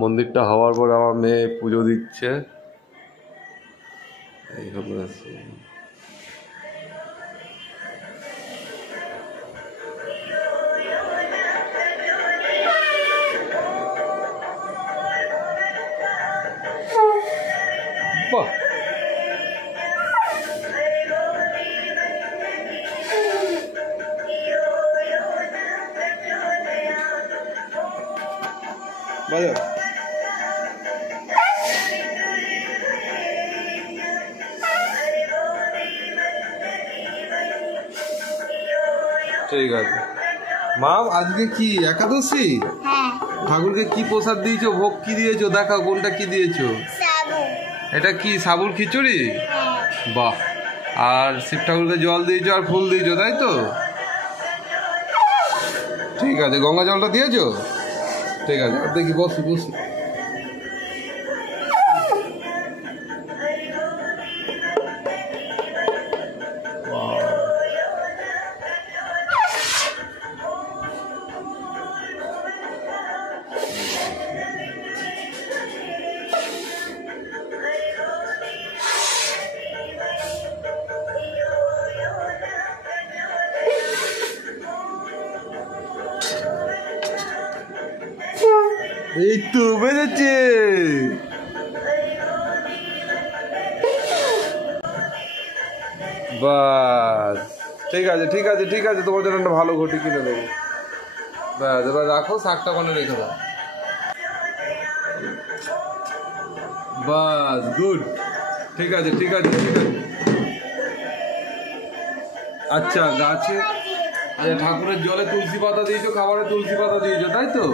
মন্দিরটা হওয়ার পর আমার মেয়ে পুজো দিচ্ছে। এই হলো বাহ, বাজাও। ঠিক আছে মা, আজকে কি একাদশী? ঠাকুরকে কি প্রসাদ দিয়েছো? ভোগ কি দিয়েছো? দেখাও কোনটা কি দিয়েছো। এটা কি সাবুর খিচুড়ি? বাহ। আর শিব ঠাকুরকে জল দিয়েছো আর ফুল দিয়েছো, তাই তো? ঠিক আছে, গঙ্গা জলটা দিয়েছো? ঠিক আছে, দেখি বসি বসি। এই তো বেজেছে। বাস, ঠিক আছে ঠিক আছে ঠিক আছে, তোমার জন্য একটা ভালো ঘটি কিনে দেবো। ব্যাস, এবার রাখো, শাকটা ওখানে রেখে দাও। বাস, গুড। ঠিক আছে ঠিক আছে ঠিক আছে। আচ্ছা, গাছে আচ্ছা ঠাকুরের জলে তুলসী পাতা দিয়েছো, খাবারে তুলসী পাতা দিয়েছো, তাই তো?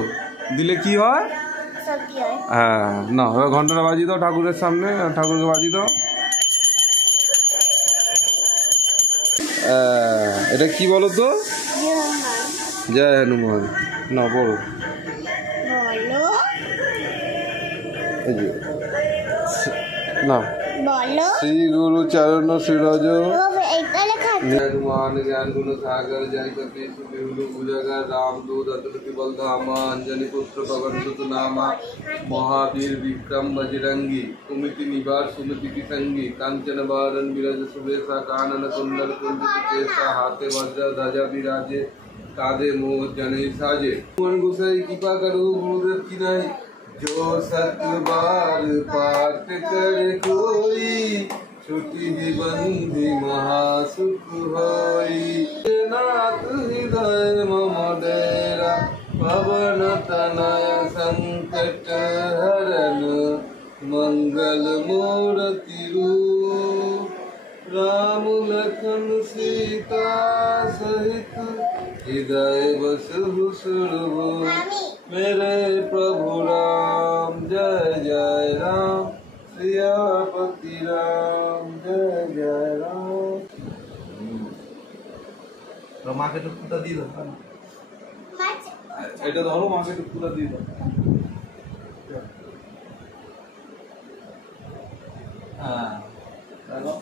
দিলে কি হয়? হ্যাঁ, না এবার ঘন্টাটা বাজিয়ে দাও ঠাকুরের সামনে, ঠাকুরকে বাজিয়ে দাও। এটা কি বলো তো? জয় হনুমান। না বলো। না, শ্রী গুরু চরণ শিরজ हनुमान ज्ञान गुण सागर जय कपीश तिहु भुजगर राम दूत अतुलित बल धामा अंजनी पुत्र पवन सुत नामा महावीर विक्रम बजरंगी कुमिति निवार सुमति की संगी कांचन बरन विराज सुबेसा कानन कुंडल कुंजित केसा हाथे वज्र ध्वजा विराजे कांधे मोह जने साजे। मन गोसाई कृपा करो गुरुदेव की नाई जो सत्य बार पाठ करे कोई छुट्टी बंदी महासुख होई। नाथ हृदय मम डेरा पवन तनय संकट हरन मंगल मूर्ति रूप राम लखन सीता सहित हृदय बसहु सुरभूप मेरे प्रभु राम जय जय राम सियापति राम जय जय राम। तो माँ के टुकड़ा दी दो, এটা ধরো মাকে টুকরা দিয়ে দাও। হ্যাঁ চলো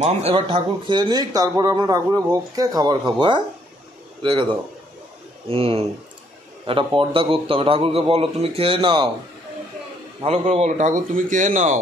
মাম, এবার ঠাকুর খেয়ে নিক, তারপরে আমরা ঠাকুরের ভোগ খেয়ে খাবার খাবো। হ্যাঁ, রেখে দাও। একটা পর্দা করতে হবে। ঠাকুরকে বলো তুমি খেয়ে নাও, ভালো করে বলো ঠাকুর তুমি খেয়ে নাও।